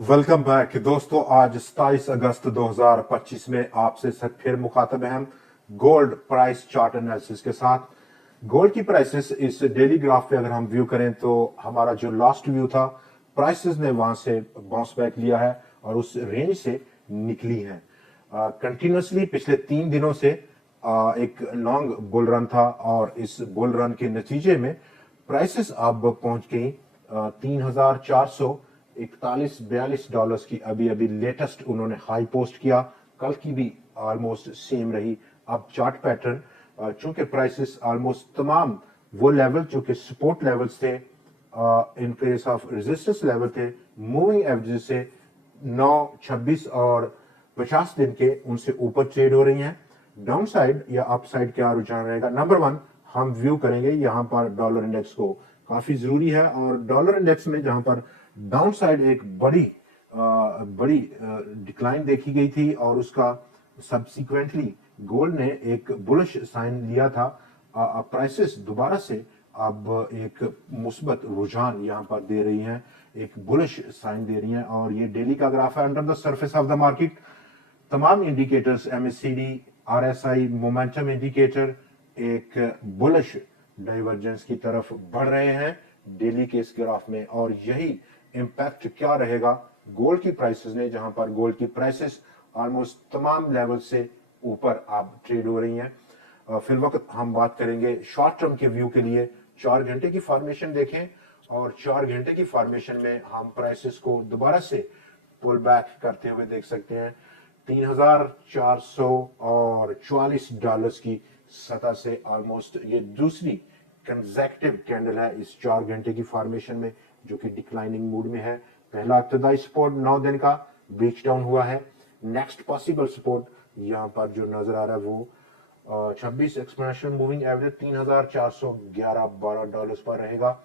Welcome back दोस्तों। आज 27 अगस्त 2025 में आपसे फिर मुखातब हैं हम गोल्ड प्राइस चार्ट एनालिसिस के साथ। गोल्ड की प्राइसेस इस डेली ग्राफ पे अगर हम व्यू करें तो हमारा जो लास्ट व्यू था, प्राइसेस ने वहां से बाउंस बैक लिया है और उस रेंज से निकली हैं कंटिन्यूसली। पिछले 3 दिनों से एक लॉन्ग बुल रन था और इस बुल रन के नतीजे में प्राइसेस अब पहुंच गई 3,441-42 की। अभी अभी लेटेस्ट उन्होंने हाई पोस्ट किया, कल की भी ऑलमोस्ट सेम रही। अब चार्ट पैटर्न चूंकि प्राइसेस ऑलमोस्ट तमाम वो लेवल जो कि सपोर्ट लेवल्स थे, in case of resistance level थे, मूविंग एवरेज से 9, 26 और 50 दिन के उनसे ऊपर ट्रेड हो रही हैं। डाउन साइड या अप साइड क्या रुझान रहेगा? नंबर वन, हम व्यू करेंगे यहां पर डॉलर इंडेक्स को, काफी जरूरी है। और डॉलर इंडेक्स में जहां पर डाउन साइड एक बड़ी डिक्लाइन देखी गई थी और उसका सब्सिक्वेंटली गोल्ड ने एक बुलिश साइन लिया था, प्राइसेस दोबारा से अब एक मुस्बत रुझान यहां पर दे रही हैं, एक बुलिश साइन दे रही हैं। और ये डेली का ग्राफ है under the surface of the market. तमाम indicators, MACD, RSI, momentum indicator एक बुलिश डाइवर्जेंस की तरफ बढ़ रहे हैं डेली के इस ग्राफ में। और यही इंपैक्ट क्या रहेगा गोल्ड की प्राइसेस ने, जहां पर गोल्ड की प्राइसेस ऑलमोस्ट तमाम लेवल से ऊपर आप ट्रेड हो रही हैं। फिर वक्त हम बात करेंगे शॉर्ट टर्म के व्यू के लिए। 4 घंटे की फॉर्मेशन देखें और 4 घंटे की फॉर्मेशन में हम प्राइसेस को दोबारा से पुल बैक करते हुए देख सकते हैं 3,444 की सतह से। ऑलमोस्ट ये दूसरी कंसेक्यूटिव कैंडल है इस 4 घंटे की फॉर्मेशन में जो कि डिक्लाइनिंग मूड में है। पहला इब्तदाई सपोर्ट 9 दिन का ब्रीच डाउन हुआ है। नेक्स्ट पॉसिबल सपोर्ट यहां पर जो नजर आ रहा है वो 26 एक्सपोनेंशियल मूविंग एवरेज 3,411-12 पर रहेगा।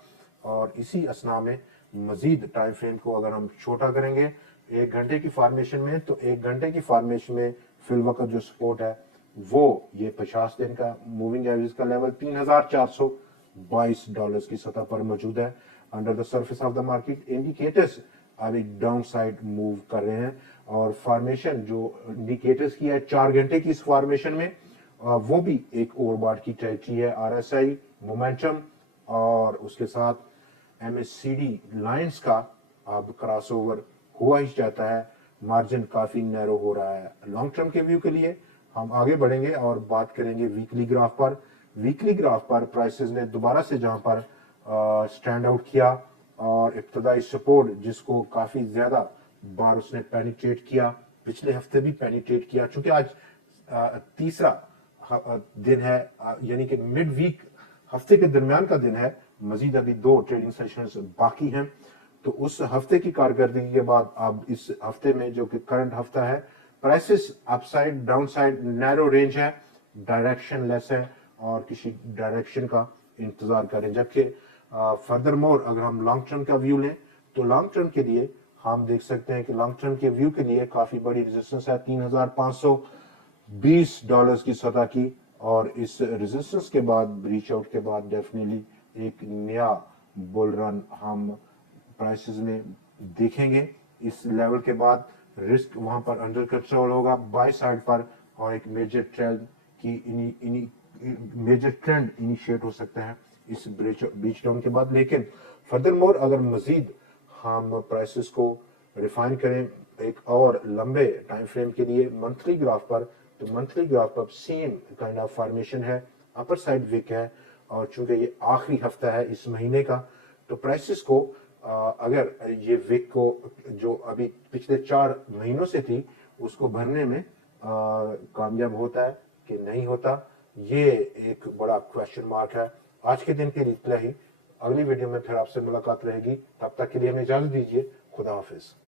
और इसी असना में मजीद टाइम फ्रेम को अगर हम छोटा करेंगे 1 घंटे की फॉर्मेशन में, तो 1 घंटे की फॉर्मेशन में फिल वक्त जो सपोर्ट है वो ये 50 दिन का मूविंग एवरेज का लेवल 3,422 की सतह पर मौजूद है under the surface of the market. Indicators अब एक डाउन साइड मूव कर रहे हैं और फॉर्मेशन जो इंडिकेटर्स की है 4 घंटे की इस फॉर्मेशन में वो भी एक ओवरबॉट की टेरिटरी है। आरएसआई, मोमेंटम और उसके साथ एमएससीडी लाइंस का अब क्रॉसओवर हुआ ही जाता है। मार्जिन काफी नैरो हो रहा है। लॉन्ग टर्म के व्यू के लिए हम आगे बढ़ेंगे और बात करेंगे वीकली ग्राफ पर। वीकली ग्राफ पर प्राइसेस ने दोबारा से जहां पर स्टैंड आउट किया और इब्तदाई सपोर्ट जिसको काफी ज्यादा बार उसने पेनिट्रेट किया, पिछले हफ्ते भी पेनिट्रेट किया। चूंकि आज तीसरा दिन है, यानी कि मिड वीक हफ्ते के दरमियान का दिन है, मजीद अभी 2 ट्रेडिंग सेशंस बाकी हैं। तो उस हफ्ते की कारकर्दगी के बाद अब इस हफ्ते में जो कि करंट हफ्ता है, prices upside down side narrow range है, डायरेक्शन लेस है और किसी डायरेक्शन का इंतजार करें। जबकि फर्दर मोर अगर हम लॉन्ग टर्म का व्यू लें तो लॉन्ग टर्म के लिए हम देख सकते हैं कि लॉन्ग टर्म के व्यू के लिए काफी बड़ी रेजिस्टेंस है 3,520 की सतह की। और इस रेजिस्टेंस के बाद, ब्रीच आउट के बाद डेफिनेटली एक नया बुल रन हम प्राइसेस में देखेंगे। इस लेवल के बाद रिस्क वहां पर अंडर कंट्रोल होगा बाय साइड पर और एक मेजर ट्रेंड इनिशिएट हो सकता है इस बीच डाउन के बाद। लेकिन फर्दर मोर अगर मजीद हम प्राइसेस को रिफाइन करें एक और लंबे टाइम फ्रेम के लिए मंथली ग्राफ पर, तो मंथली ग्राफ पर सेम काइंड ऑफ फॉर्मेशन है, अपर साइड विक है। और चूंकि ये आखिरी हफ्ता है इस महीने का, तो प्राइसेस को अगर ये विक को जो अभी पिछले 4 महीनों से थी उसको भरने में कामयाब होता है कि नहीं होता, ये एक बड़ा क्वेश्चन मार्क है। आज के दिन के लिए इतना ही। अगली वीडियो में फिर आपसे मुलाकात रहेगी, तब तक के लिए हमें इजाजत दीजिए। खुदा हाफिज।